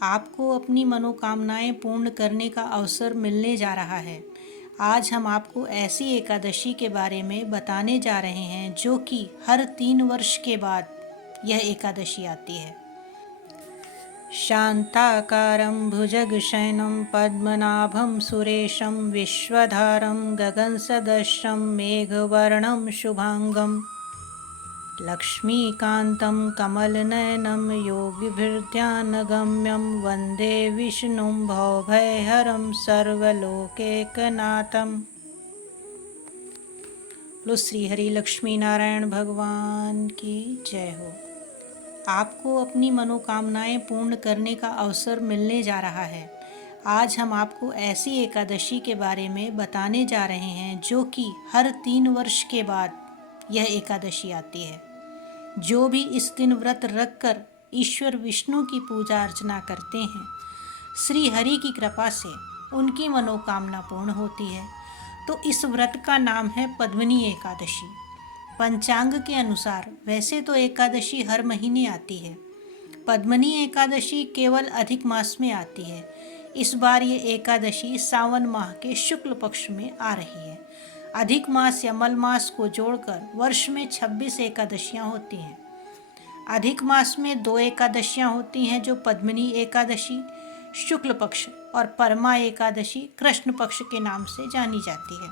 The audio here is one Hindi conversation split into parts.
आपको अपनी मनोकामनाएं पूर्ण करने का अवसर मिलने जा रहा है। आज हम आपको ऐसी एकादशी के बारे में बताने जा रहे हैं जो कि हर 3 वर्ष के बाद यह एकादशी आती है। शांताकारं भुजगशयनं पद्मनाभं सुरेशं विश्वधारं गगनसदृशं मेघवर्णं शुभांगं लक्ष्मीकान्तं कमलनयनं योगिभिर्ध्यानगम्यं वन्दे विष्णुं भवभयहरं सर्वलोकैकनाथम्। बोलो श्री हरि लक्ष्मी नारायण भगवान की जय हो। आपको अपनी मनोकामनाएं पूर्ण करने का अवसर मिलने जा रहा है। आज हम आपको ऐसी एकादशी के बारे में बताने जा रहे हैं जो कि हर 3 वर्ष के बाद यह एकादशी आती है। जो भी इस दिन व्रत रखकर ईश्वर विष्णु की पूजा अर्चना करते हैं, श्री हरि की कृपा से उनकी मनोकामना पूर्ण होती है। तो इस व्रत का नाम है पद्मिनी एकादशी। पंचांग के अनुसार वैसे तो एकादशी हर महीने आती है, पद्मिनी एकादशी केवल अधिक मास में आती है। इस बार ये एकादशी सावन माह के शुक्ल पक्ष में आ रही है। अधिक मास या मल मास को जोड़कर वर्ष में 26 एकादशियाँ होती हैं। अधिक मास में 2 एकादशियाँ होती हैं जो पद्मिनी एकादशी शुक्ल पक्ष और परमा एकादशी कृष्ण पक्ष के नाम से जानी जाती है।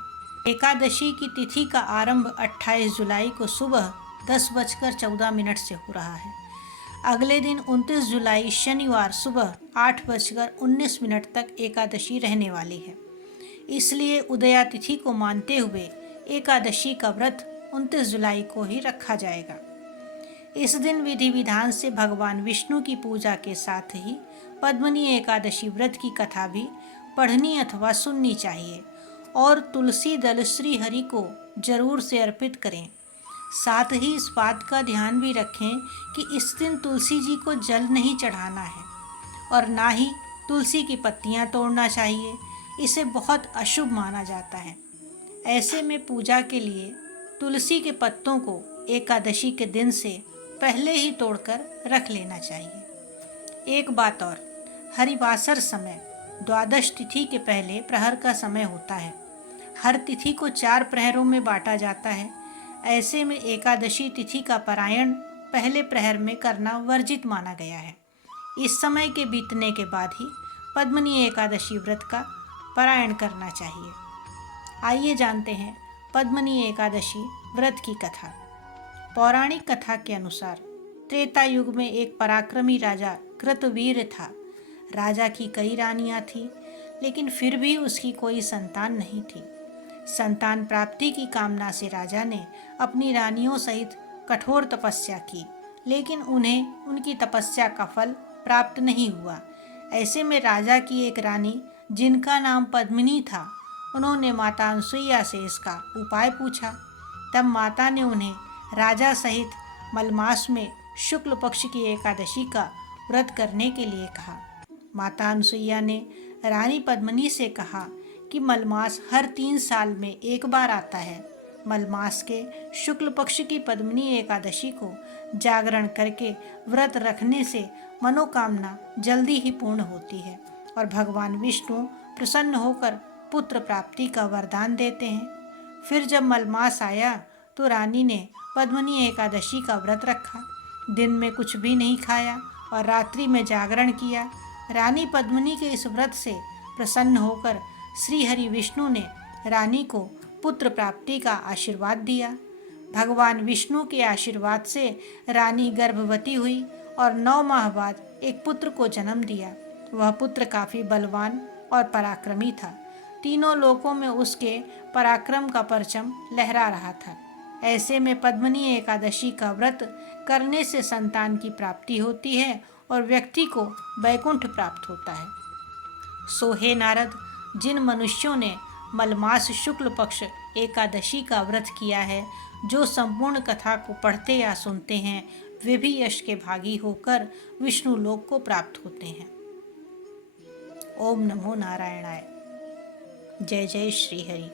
एकादशी की तिथि का आरंभ 28 जुलाई को सुबह 10:14 से हो रहा है। अगले दिन 29 जुलाई शनिवार सुबह 8:19 तक एकादशी रहने वाली है। इसलिए उदया तिथि को मानते हुए एकादशी का व्रत 29 जुलाई को ही रखा जाएगा। इस दिन विधि विधान से भगवान विष्णु की पूजा के साथ ही पद्मिनी एकादशी व्रत की कथा भी पढ़नी अथवा सुननी चाहिए और तुलसी दल श्री हरि को जरूर से अर्पित करें। साथ ही इस बात का ध्यान भी रखें कि इस दिन तुलसी जी को जल नहीं चढ़ाना है और ना ही तुलसी की पत्तियां तोड़ना चाहिए। इसे बहुत अशुभ माना जाता है। ऐसे में पूजा के लिए तुलसी के पत्तों को एकादशी के दिन से पहले ही तोड़कर रख लेना चाहिए। एक बात और, हरिवासर समय द्वादश तिथि के पहले प्रहर का समय होता है। हर तिथि को 4 प्रहरों में बांटा जाता है। ऐसे में एकादशी तिथि का पारायण पहले प्रहर में करना वर्जित माना गया है। इस समय के बीतने के बाद ही पद्मिनी एकादशी व्रत का पारायण करना चाहिए। आइए जानते हैं पद्मिनी एकादशी व्रत की कथा। पौराणिक कथा के अनुसार त्रेता युग में एक पराक्रमी राजा कृतवीर था। राजा की कई रानियां थीं, लेकिन फिर भी उसकी कोई संतान नहीं थी। संतान प्राप्ति की कामना से राजा ने अपनी रानियों सहित कठोर तपस्या की, लेकिन उन्हें उनकी तपस्या का फल प्राप्त नहीं हुआ। ऐसे में राजा की एक रानी जिनका नाम पद्मिनी था, उन्होंने माता अनसुईया से इसका उपाय पूछा। तब माता ने उन्हें राजा सहित मलमास में शुक्ल पक्ष की एकादशी का व्रत करने के लिए कहा। माता अनसुईया ने रानी पद्मिनी से कहा कि मलमास हर 3 साल में एक बार आता है। मलमास के शुक्ल पक्ष की पद्मिनी एकादशी को जागरण करके व्रत रखने से मनोकामना जल्दी ही पूर्ण होती है और भगवान विष्णु प्रसन्न होकर पुत्र प्राप्ति का वरदान देते हैं। फिर जब मलमास आया तो रानी ने पद्मिनी एकादशी का व्रत रखा। दिन में कुछ भी नहीं खाया और रात्रि में जागरण किया। रानी पद्मिनी के इस व्रत से प्रसन्न होकर श्री हरि विष्णु ने रानी को पुत्र प्राप्ति का आशीर्वाद दिया। भगवान विष्णु के आशीर्वाद से रानी गर्भवती हुई और 9 माह बाद एक पुत्र को जन्म दिया। वह पुत्र काफ़ी बलवान और पराक्रमी था। तीनों लोकों में उसके पराक्रम का परचम लहरा रहा था। ऐसे में पद्मिनी एकादशी का व्रत करने से संतान की प्राप्ति होती है और व्यक्ति को वैकुंठ प्राप्त होता है। सो हे नारद, जिन मनुष्यों ने मलमास शुक्ल पक्ष एकादशी का व्रत किया है, जो संपूर्ण कथा को पढ़ते या सुनते हैं, वे भी यश के भागी होकर विष्णु लोक को प्राप्त होते हैं। ओम नमो नारायणाय। जय जय श्री हरि।